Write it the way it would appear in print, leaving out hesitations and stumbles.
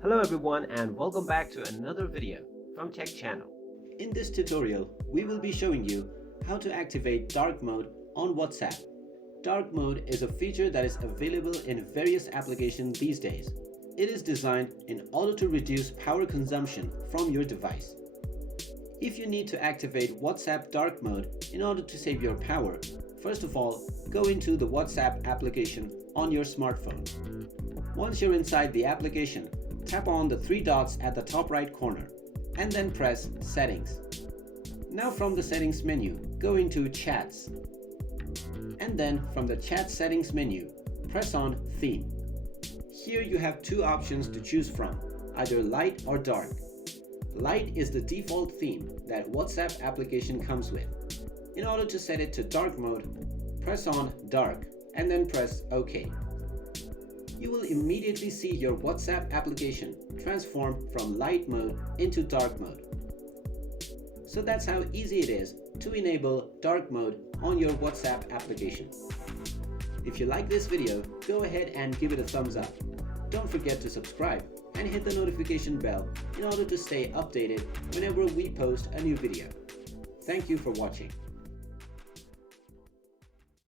Hello everyone and welcome back to another video from Tech Channel. In this tutorial, we will be showing you how to activate dark mode on WhatsApp. Dark mode is a feature that is available in various applications these days. It is designed in order to reduce power consumption from your device. If you need to activate WhatsApp dark mode in order to save your power, first of all, go into the WhatsApp application on your smartphone. Once you're inside the application, tap on the three dots at the top right corner and then press Settings. Now from the Settings menu, go into Chats. And then from the Chat Settings menu, press on Theme. Here you have two options to choose from, either light or dark. Light is the default theme that WhatsApp application comes with. In order to set it to dark mode, press on Dark and then press OK. You will immediately see your WhatsApp application transform from light mode into dark mode. So that's how easy it is to enable dark mode on your WhatsApp application. If you like this video, go ahead and give it a thumbs up. Don't forget to subscribe and hit the notification bell in order to stay updated whenever we post a new video. Thank you for watching.